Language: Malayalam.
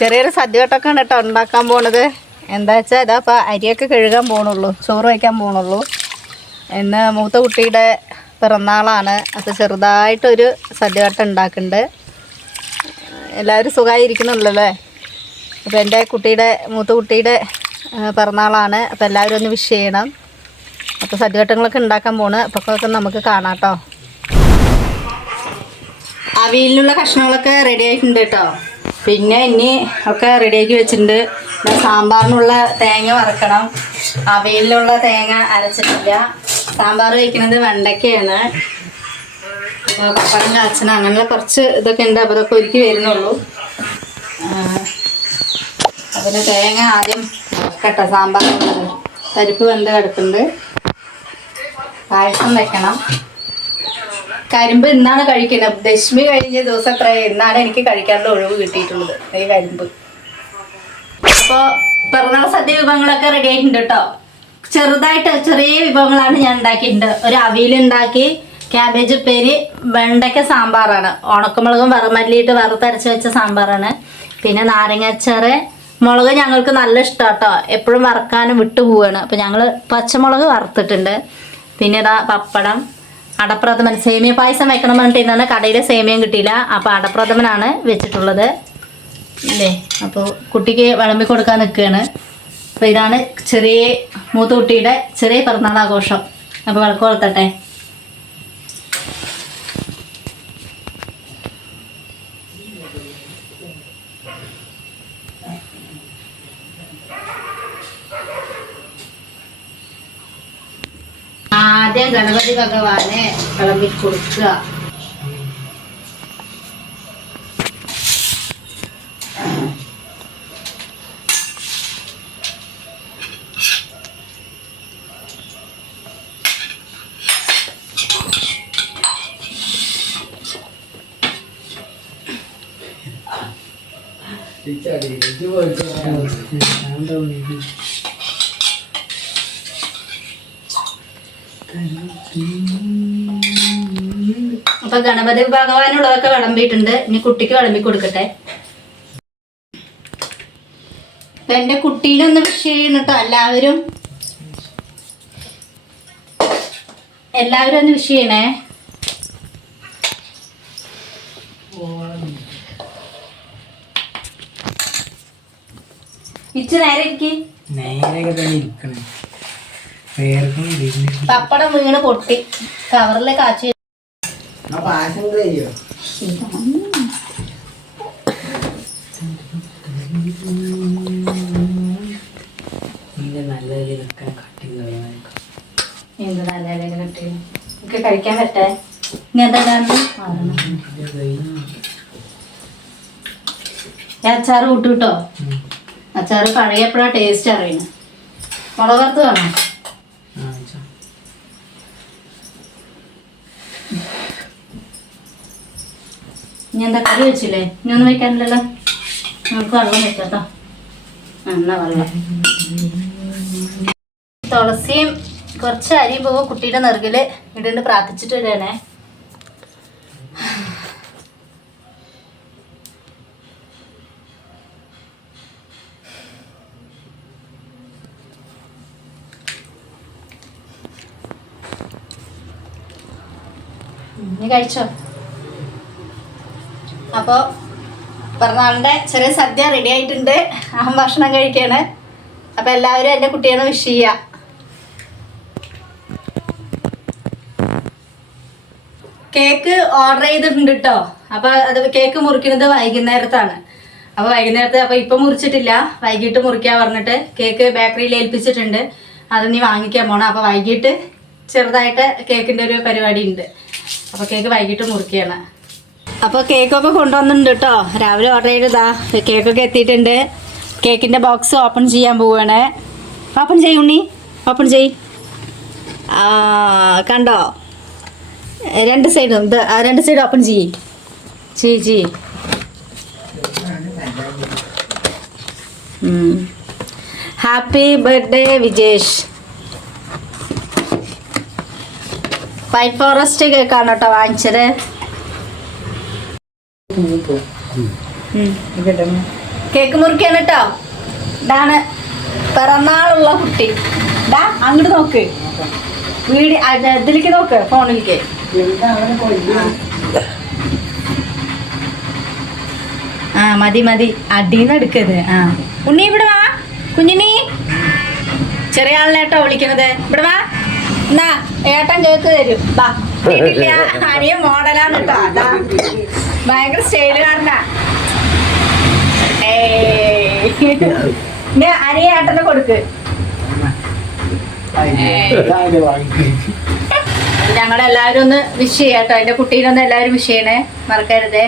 ചെറിയൊരു സദ്യവട്ടൊക്കെ ആണ് കേട്ടോ ഉണ്ടാക്കാൻ പോണത്. എന്താ വെച്ചാൽ ഇതാ അപ്പോൾ അരിയൊക്കെ കഴുകാൻ പോകണുള്ളൂ, ചോറ് വയ്ക്കാൻ പോകണുള്ളൂ. ഇന്ന് മൂത്ത കുട്ടിയുടെ പിറന്നാളാണ്. അപ്പോൾ ചെറുതായിട്ടൊരു സദ്യവട്ടം ഉണ്ടാക്കുന്നുണ്ട്. എല്ലാവരും സുഖമായിരിക്കുന്നുള്ളല്ലേ? അപ്പോൾ എൻ്റെ മൂത്ത കുട്ടിയുടെ പിറന്നാളാണ്. അപ്പോൾ എല്ലാവരും ഒന്ന് വിഷ് ചെയ്യണം. അപ്പോൾ സദ്യവട്ടങ്ങളൊക്കെ ഉണ്ടാക്കാൻ പോണ്. അപ്പോൾ നമുക്ക് കാണാം കേട്ടോ. അവിയലിനുള്ള കഷ്ണങ്ങളൊക്കെ റെഡി ആയിട്ടുണ്ട് കേട്ടോ. പിന്നെ ഇനി ഒക്കെ റെഡിയാക്കി വെച്ചിട്ടുണ്ട്. സാമ്പാറിനുള്ള തേങ്ങ വറക്കണം. അവിയലിനുള്ള തേങ്ങ അരച്ചിട്ടില്ല. സാമ്പാർ വയ്ക്കുന്നത് വെണ്ടയ്ക്കയാണ്. പപ്പടം കാച്ചണം, അങ്ങനെ കുറച്ച് ഇതൊക്കെ ഉണ്ട്. അപ്പോൾ ഇതൊക്കെ ഒരുക്കി വരുന്നുള്ളൂ. അതിന് തേങ്ങ ആദ്യം കേട്ടോ. സാമ്പാറിനുള്ളത് പരിപ്പ് വെന്ത് കിടക്കുന്നുണ്ട്. പായസം വെക്കണം. കരിമ്പ് ഇന്നാണ് കഴിക്കുന്നത്. ദശമി കഴിഞ്ഞ ദിവസം എത്ര ഇന്നാണ് എനിക്ക് കഴിക്കാനുള്ള ഒഴിവ് കിട്ടിയിട്ടുള്ളത് ഈ കരിമ്പ്. അപ്പോൾ പിറന്നാൾ സദ്യ വിഭവങ്ങളൊക്കെ റെഡി ആയിട്ടുണ്ട് കേട്ടോ. ചെറുതായിട്ട് ചെറിയ വിഭവങ്ങളാണ് ഞാൻ ഉണ്ടാക്കിയിട്ടുണ്ട്. ഒരു അവിയലുണ്ടാക്കി, ക്യാബേജ് ഉപ്പേരി, വെണ്ടയ്ക്ക സാമ്പാറാണ്. ഉണക്കമുളകും വറമല്ലിയിട്ട് വറുത്തരച്ച് വെച്ച സാമ്പാറാണ്. പിന്നെ നാരങ്ങാച്ചാറ്. മുളക് ഞങ്ങൾക്ക് നല്ല ഇഷ്ടമാണ് കേട്ടോ. എപ്പോഴും വറക്കാനും വിട്ടു പോവുകയാണ്. അപ്പോൾ ഞങ്ങൾ പച്ചമുളക് വറുത്തിട്ടുണ്ട്. പിന്നെ ഇതാ പപ്പടം, അടപ്രഥമൻ. സേമിയ പായസം വെക്കണം പറഞ്ഞിട്ടാണ്. കടയിലെ സേമിയം കിട്ടിയില്ല. അപ്പോൾ അടപ്രഥമനാണ് വെച്ചിട്ടുള്ളത് അല്ലേ. അപ്പോൾ കുട്ടിക്ക് വിളമ്പി കൊടുക്കാൻ നിൽക്കുകയാണ്. അപ്പോൾ ഇതാണ് മൂത്ത കുട്ടിയുടെ ചെറിയ പിറന്നാൾ ആഘോഷം. അപ്പോൾ വിളക്ക് കൊളുത്തട്ടെ. ആദ്യം ഗണപതി ഭഗവാനെ വിളമ്പി കൊടുക്കുക. അപ്പൊ ഗണപതി ഭഗവാനുള്ളതൊക്കെ വിളമ്പിയിട്ടുണ്ട്. ഇനി കുട്ടിക്ക് വിളമ്പി കൊടുക്കട്ടെ. അപ്പൊ എന്റെ കുട്ടീനെ ഒന്ന് വിഷ് ചെയ്യണം കേട്ടോ. എല്ലാവരും ഒന്ന് വിഷ് ചെയ്യണേ. ഇച്ച് നേരെ ഇരിക്കണം. പപ്പടം വീണ് പൊട്ടി കവറിലെ കാച്ചി. എന്ത് നല്ല ഇലയിൽ കട്ടി എനിക്ക് കഴിക്കാൻ പറ്റേ. ഇങ്ങനത്തെ അച്ചാറ് കൂട്ടു കിട്ടോ. അച്ചാറ് പഴയപ്പോഴാ ടേസ്റ്റ് അറിയണം. മുളക് വറുത്ത് വേണോ? ഇനി എന്താ കറി വെച്ചില്ലേ? ഇനി ഒന്നും വെക്കാനില്ലല്ലോ. നമുക്ക് വെള്ളം വെക്കാം കേട്ടോ. എന്നാ വെള്ളം. തുളസിയും കുറച്ച് അരിയും പോകുമ്പോൾ കുട്ടിയുടെ നെറുകിൽ ഇടുണ്ട്. പ്രാർത്ഥിച്ചിട്ട് വരണേ. നീ കഴിച്ചോ? അപ്പോൾ പിറന്നാളിൻ്റെ ചെറിയ സദ്യ റെഡി ആയിട്ടുണ്ട്. ഭക്ഷണം കഴിക്കുകയാണ്. അപ്പോൾ എല്ലാവരും എൻ്റെ കുട്ടിയെ വിഷ് ചെയ്യുക. കേക്ക് ഓർഡർ ചെയ്തിട്ടുണ്ട് കേട്ടോ. അപ്പോൾ അത് കേക്ക് മുറിക്കുന്നത് വൈകുന്നേരത്താണ്. അപ്പോൾ വൈകുന്നേരത്ത് അപ്പോൾ ഇപ്പം മുറിച്ചിട്ടില്ല, വൈകിട്ട് മുറിക്കാൻ പറഞ്ഞിട്ട് കേക്ക് ബേക്കറിയിൽ ഏൽപ്പിച്ചിട്ടുണ്ട്. അത് നീ വാങ്ങിക്കാൻ പോകണം. അപ്പോൾ വൈകിട്ട് ചെറുതായിട്ട് കേക്കിൻ്റെ ഒരു പരിപാടി ഉണ്ട്. അപ്പോൾ കേക്ക് വൈകിട്ട് മുറിക്കുകയാണ്. അപ്പോൾ കേക്കൊക്കെ കൊണ്ടുവന്നിട്ടുണ്ട് കേട്ടോ. രാവിലെ ഓർഡർ ചെയ്തതാ. കേക്കൊക്കെ എത്തിയിട്ടുണ്ട്. കേക്കിൻ്റെ ബോക്സ് ഓപ്പൺ ചെയ്യാൻ പോവുകയാണ്. ഓപ്പൺ ചെയ്യുണ്ണി, ഓപ്പൺ ചെയ്. കണ്ടോ? രണ്ട് സൈഡും രണ്ട് സൈഡ് ഓപ്പൺ ചെയ്യ്. Happy birthday Vijesh. White forest കേക്കാണ് കേട്ടോ വാങ്ങിച്ചത്. കേക്ക് മുറിക്കാണ് കേട്ടോ. ഇതാണ് പിറന്നാളുള്ള കുട്ടി. ഡാ അങ്ങോട്ട് നോക്ക്, ഇതിലേക്ക് നോക്ക്, ഫോണിലേക്ക്. ആ മതി മതി, അടീന്ന് എടുക്കത്. ആ ഉണ്ണി ഇവിടെ വാ, കുഞ്ഞിനി. ചെറിയ ആളിനേട്ടോ വിളിക്കണത്. ഇവിടെ വാ, എന്നാ ഏട്ടൻ കേക്ക് തരും. വാ. അനിയ മോഡലാണ് കേട്ടോ. അതാ ഭയങ്കര സ്റ്റൈലുകാരനാ. അനിയ ഏട്ടനെ കൊടുക്ക്. ഞങ്ങളെല്ലാവരും ഒന്ന് വിഷ് ചെയ്യാട്ടോ. എന്റെ കുട്ടീനൊന്ന് എല്ലാവരും വിഷ് ചെയ്യണേ, മറക്കരുതേ.